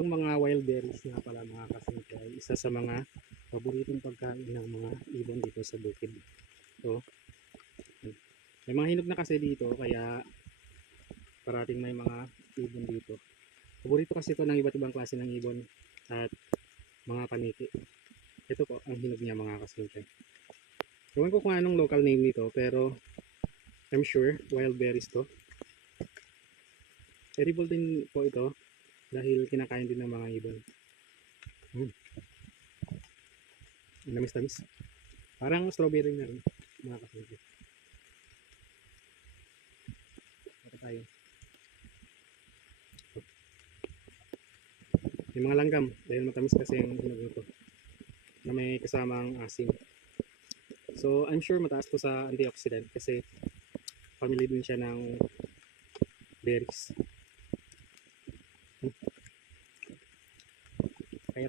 Itong mga wild berries nga pala mga kasimple ay isa sa mga paboritong pagkain ng mga ibon dito sa bukid. So, may mga hinog na kasi dito kaya parating may mga ibon dito. Paborito kasi ito ng iba't ibang klase ng ibon at mga paniki. Ito po ang hinog niya mga kasimple. Ewan ko kung anong local name nito pero I'm sure wild berries to. Edible din po ito dahil kinakain din ng mga ibon. Namis-tamis. Parang strawberry na rin mga kasimple. Ito tayo. May mga langgam dahil matamis kasi ang hinog nito na may kasamang asim. So I'm sure mataas to sa antioxidant kasi family din siya ng berries. Kaya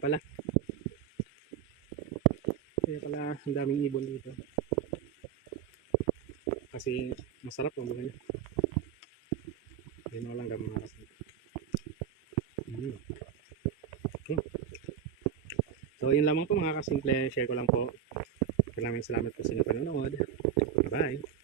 pala ang daming ibon dito kasi masarap ang buhay niya. May mga langgam mga kasimple. Okay. So yun lamang po mga kasimple, share ko lang po. Maraming salamat po sa inyong panonood. Bye!